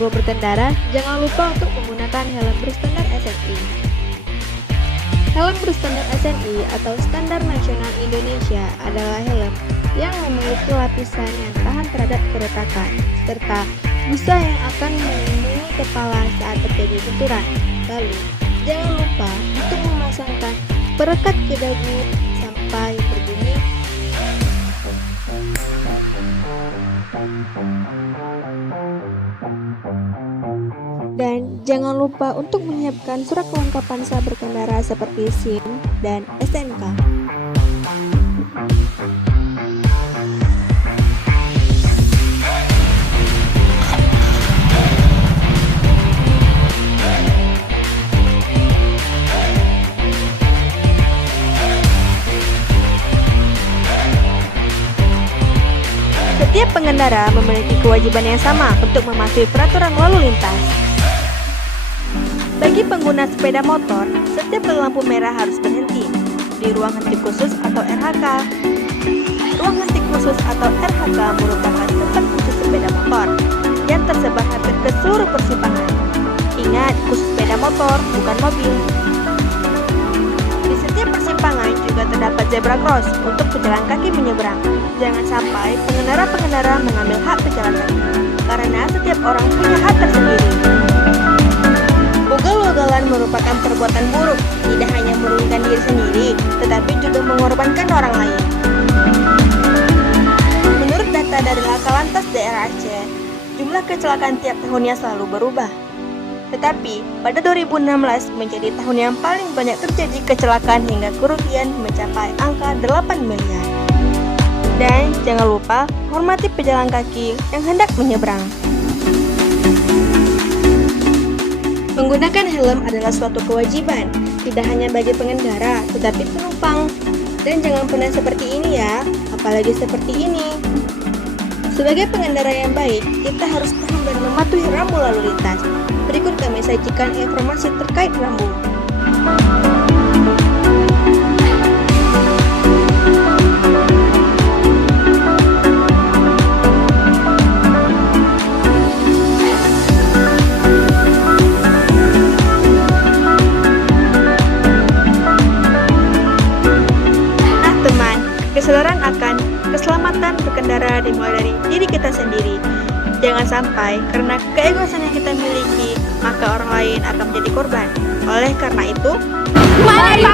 Sebelum berkendara, jangan lupa untuk menggunakan helm berstandar SNI. Helm berstandar SNI atau Standar Nasional Indonesia adalah helm yang memiliki lapisan yang tahan terhadap keretakan, serta busa yang akan melindungi kepala saat terjadi benturan. Lalu, jangan lupa untuk memasangkan perekat ke dagu sampai berbunyi. Dan jangan lupa untuk menyiapkan surat kelengkapan saat berkendara seperti SIM dan STNK. Setiap pengendara memiliki kewajiban yang sama untuk mematuhi peraturan lalu lintas. Bagi pengguna sepeda motor, setiap lampu merah harus berhenti di ruang henti khusus atau RHK. Ruang henti khusus atau RHK merupakan tempat khusus sepeda motor yang tersebar hampir ke seluruh persimpangan. Ingat, khusus sepeda motor, bukan mobil. Di setiap persimpangan juga terdapat zebra cross untuk pejalan kaki menyeberang. Jangan sampai pengendara-pengendara mengambil hak pejalan kaki, karena setiap orang punya hak tersendiri. Ugal-ugalan merupakan perbuatan buruk, tidak hanya merugikan diri sendiri, tetapi juga mengorbankan orang lain. Menurut data dari Laka Lantas Daerah Aceh, jumlah kecelakaan tiap tahunnya selalu berubah. Tetapi, pada 2016 menjadi tahun yang paling banyak terjadi kecelakaan hingga kerugian mencapai angka 8 miliar. Dan jangan lupa hormati pejalan kaki yang hendak menyeberang. Menggunakan helm adalah suatu kewajiban, tidak hanya bagi pengendara, tetapi penumpang. Dan jangan pernah seperti ini ya, apalagi seperti ini. Sebagai pengendara yang baik, kita harus paham dan mematuhi rambu lalu lintas. Berikut kami sajikan informasi terkait rambu. Kesadaran akan keselamatan berkendara dimulai dari diri kita sendiri. Jangan sampai karena keegoisan yang kita miliki, maka orang lain akan menjadi korban. Oleh karena itu, mari